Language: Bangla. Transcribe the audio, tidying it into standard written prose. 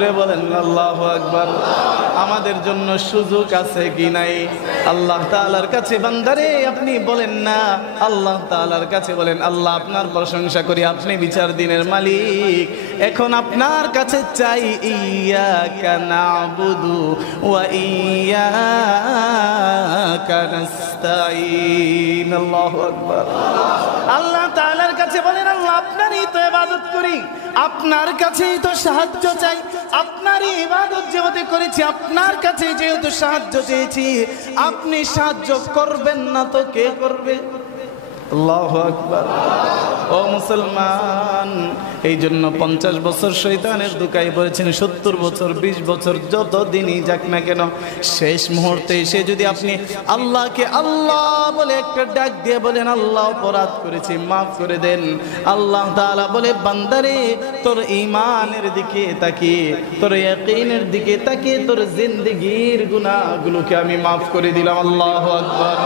জোরে বলেন আল্লাহু আকবার। আমাদের জন্য সুযোগ আছে কি নাই? আল্লাহ তাআলার কাছে বান্দারে আপনি বলেন না, আল্লাহ তাআলার কাছে বলেন, আল্লাহ আপনার প্রশংসা করি, আপনি বিচার দিনের মালিক। এখন আপনার কাছে চাই ইয়্যাকা না'বুদু ওয়া ইয়্যাকা নাস্তাঈন। আল্লাহু আকবার। আল্লাহ তাআলার কাছে বলেন, আল্লাহ আপনারই তো ইবাদত করি, আপনার কাছেই তো সাহায্য চাই, আপনারই ইবাদত যেহেতু করেছি, আপনার কাছে যেহেতু সাহায্য চেয়েছি, আপনি সাহায্য করবেন না তো কে করবে? আল্লাহু আকবার। ও মুসলমান, এই জন্য 50 বছর শয়তানের দুকায় পড়েছেন, 70 বছর 20 বছর যত দিনই যাক না কেন, শেষ মুহূর্তে এসে যদি আপনি আল্লাহকে আল্লাহ বলে একটা ডাক দিয়ে বলেন, আল্লাহ অপরাধ করেছি মাফ করে দেন, আল্লাহ তাআলা বলে, বান্দারে তোর ঈমানের দিকে তাকিয়ে, তোর ইয়াকিনের দিকে তাকিয়ে তোর জিন্দেগীর গুনাহগুলোকে আমি মাফ করে দিলাম। আল্লাহু আকবার।